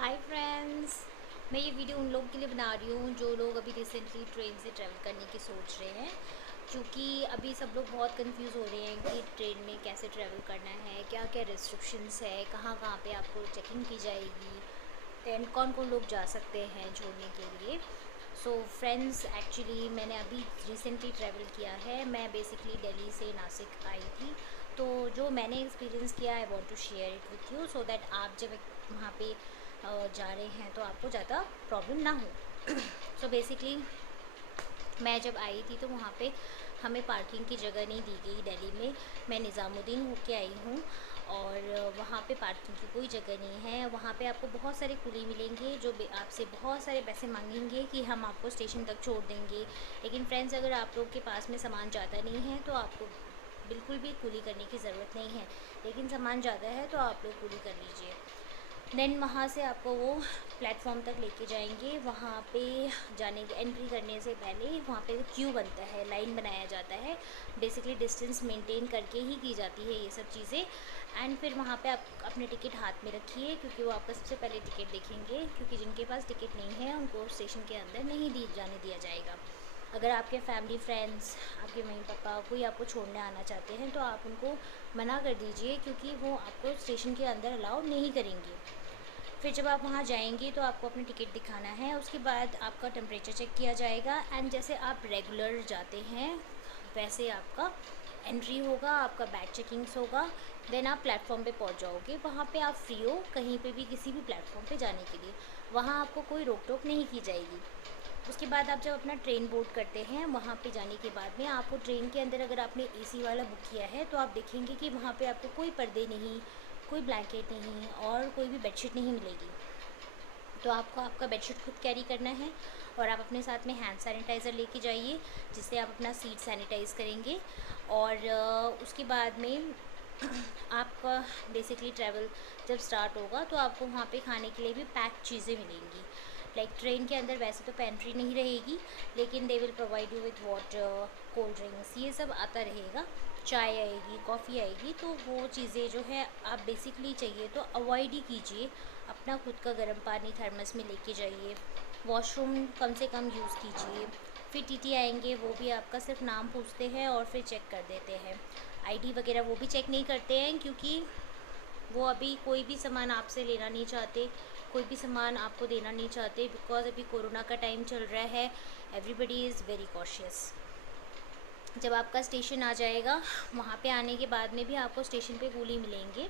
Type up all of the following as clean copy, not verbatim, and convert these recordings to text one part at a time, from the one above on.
Hi friends, मैं ये video उन लोगों के लिए बना रही हूँ जो लोग अभी रिसेंटली ट्रेन से ट्रैवल करने की सोच रहे हैं। क्योंकि अभी सब लोग बहुत कंफ्यूज हो रहे हैं कि ट्रेन में कैसे ट्रैवल करना है, क्या क्या रिस्ट्रिक्शंस है, कहाँ कहाँ पे आपको चेकिंग की जाएगी, दैन कौन कौन लोग जा सकते हैं छोड़ने के लिए। सो फ्रेंड्स, एक्चुअली मैंने अभी रिसेंटली ट्रैवल किया है। मैं बेसिकली दिल्ली से नासिक आई थी। तो जो मैंने एक्सपीरियंस किया I want to share it with you so that आप जब वहाँ पे जा रहे हैं तो आपको ज़्यादा प्रॉब्लम ना हो। सो बेसिकली मैं जब आई थी तो वहाँ पे हमें पार्किंग की जगह नहीं दी गई दिल्ली में। मैं निज़ामुद्दीन होके आई हूँ और वहाँ पे पार्किंग की कोई जगह नहीं है। वहाँ पे आपको बहुत सारे कुली मिलेंगे जो आपसे बहुत सारे पैसे मांगेंगे कि हम आपको स्टेशन तक छोड़ देंगे। लेकिन फ्रेंड्स, अगर आप लोग के पास में सामान ज़्यादा नहीं है तो आपको बिल्कुल भी कुली करने की ज़रूरत नहीं है। लेकिन सामान ज़्यादा है तो आप लोग कुली कर लीजिए। देन वहाँ से आपको वो प्लेटफॉर्म तक लेके जाएंगे। वहाँ पे जाने की एंट्री करने से पहले वहाँ पे क्यू बनता है, लाइन बनाया जाता है। बेसिकली डिस्टेंस मेंटेन करके ही की जाती है ये सब चीज़ें। एंड फिर वहाँ पे आप अपने टिकट हाथ में रखिए, क्योंकि वो आपका सबसे पहले टिकट देखेंगे। क्योंकि जिनके पास टिकट नहीं है उनको स्टेशन के अंदर नहीं दी जाने दिया जाएगा। अगर आपके फैमिली फ्रेंड्स, आपके मम्मी पापा कोई आपको छोड़ने आना चाहते हैं तो आप उनको मना कर दीजिए, क्योंकि वो आपको स्टेशन के अंदर अलाउ नहीं करेंगे। फिर जब आप वहाँ जाएंगे तो आपको अपनी टिकट दिखाना है। उसके बाद आपका टेम्परेचर चेक किया जाएगा एंड जैसे आप रेगुलर जाते हैं वैसे आपका एंट्री होगा, आपका बैग चेकिंग्स होगा। देन आप प्लेटफॉर्म पे पहुँच जाओगे। वहाँ पे आप फ्री हो कहीं पे भी किसी भी प्लेटफॉर्म पे जाने के लिए। वहाँ आपको कोई रोक टोक नहीं की जाएगी। उसके बाद आप जब अपना ट्रेन बोर्ड करते हैं, वहाँ पे जाने के बाद में आपको ट्रेन के अंदर अगर आपने एसी वाला बुक किया है तो आप देखेंगे कि वहाँ पे आपको कोई पर्दे नहीं, कोई ब्लैंकेट नहीं और कोई भी बेडशीट नहीं मिलेगी। तो आपको आपका बेडशीट खुद कैरी करना है और आप अपने साथ में हैंड सैनिटाइज़र लेके जाइए, जिससे आप अपना सीट सैनिटाइज़ करेंगे। और उसके बाद में आपका बेसिकली ट्रैवल जब स्टार्ट होगा तो आपको वहाँ पे खाने के लिए भी पैक चीज़ें मिलेंगी। लाइक ट्रेन के अंदर वैसे तो पेंट्री नहीं रहेगी, लेकिन they will provide you with water, cold drinks, ये सब आता रहेगा। चाय आएगी, कॉफ़ी आएगी। तो वो चीज़ें जो है आप बेसिकली चाहिए तो अवॉइड ही कीजिए। अपना खुद का गर्म पानी थर्मस में लेके जाइए। वॉशरूम कम से कम यूज़ कीजिए। फिर टीटी आएंगे, वो भी आपका सिर्फ नाम पूछते हैं और फिर चेक कर देते हैं। आईडी वगैरह वो भी चेक नहीं करते हैं, क्योंकि वो अभी कोई भी सामान आपसे लेना नहीं चाहते, कोई भी सामान आपको देना नहीं चाहते। बिकॉज अभी कोरोना का टाइम चल रहा है, एवरीबडी इज़ वेरी कॉशियस। जब आपका स्टेशन आ जाएगा, वहाँ पे आने के बाद में भी आपको स्टेशन पे कूली मिलेंगे।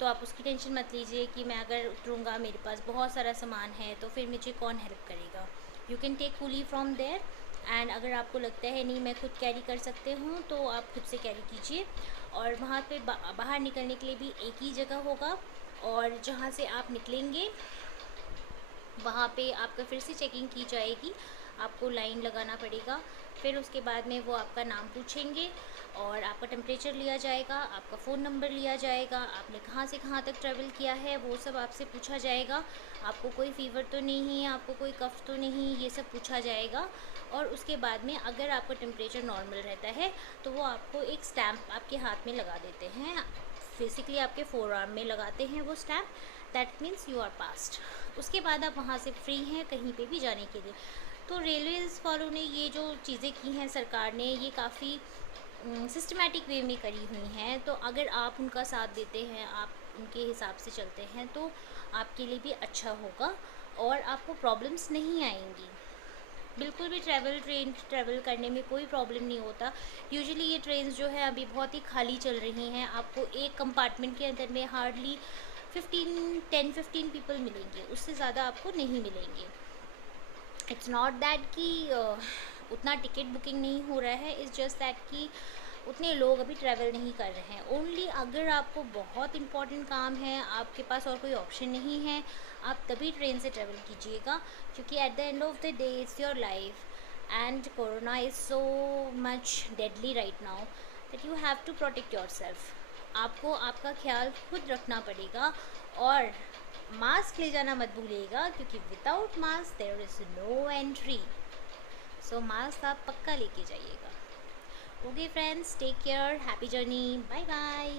तो आप उसकी टेंशन मत लीजिए कि मैं अगर उतरूँगा मेरे पास बहुत सारा सामान है तो फिर मुझे कौन हेल्प करेगा। You can take coolie from there. And अगर आपको लगता है नहीं मैं खुद कैरी कर सकते हूँ तो आप खुद से कैरी कीजिए। और वहाँ पे बाहर निकलने के लिए भी एक ही जगह होगा। और जहाँ से आप निकलेंगे वहाँ पे आपका फिर से चेकिंग की जाएगी। आपको लाइन लगाना पड़ेगा। फिर उसके बाद में वो आपका नाम पूछेंगे और आपका टेम्परेचर लिया जाएगा, आपका फ़ोन नंबर लिया जाएगा, आपने कहाँ से कहाँ तक ट्रैवल किया है वो सब आपसे पूछा जाएगा। आपको कोई फ़ीवर तो नहीं है, आपको कोई कफ़ तो नहीं, ये सब पूछा जाएगा। और उसके बाद में अगर आपका टेम्परेचर नॉर्मल रहता है तो वो आपको एक स्टैम्प आपके हाथ में लगा देते हैं। बेसिकली आपके फोर आर्म में लगाते हैं वो stamp. That means you are passed. उसके बाद आप वहाँ से फ्री हैं कहीं पे भी जाने के लिए। तो रेलवेज़ वालों ने ये जो चीज़ें की हैं, सरकार ने ये काफ़ी सिस्टमेटिक वे में करी हुई हैं। तो अगर आप उनका साथ देते हैं, आप उनके हिसाब से चलते हैं तो आपके लिए भी अच्छा होगा और आपको प्रॉब्लम्स नहीं आएंगी। बिल्कुल भी ट्रैवल ट्रैवल करने में कोई प्रॉब्लम नहीं होता। यूजुअली ये ट्रेन्स जो है अभी बहुत ही खाली चल रही हैं। आपको एक कंपार्टमेंट के अंदर में हार्डली 15 पीपल मिलेंगे, उससे ज़्यादा आपको नहीं मिलेंगे। इट्स नॉट दैट कि उतना टिकट बुकिंग नहीं हो रहा है, इट्स जस्ट दैट कि उतने लोग अभी ट्रैवल नहीं कर रहे हैं। ओनली अगर आपको बहुत इंपॉर्टेंट काम है, आपके पास और कोई ऑप्शन नहीं है, आप तभी ट्रेन से ट्रैवल कीजिएगा। क्योंकि at the end of the day it's your life and corona is so much deadly right now that you have to protect yourself. आपको आपका ख्याल खुद रखना पड़ेगा। और मास्क ले जाना मत भूलिएगा, क्योंकि without mask there is no entry. So mask आप पक्का लेके जाइएगा। Okay friends, take care, happy journey, bye bye.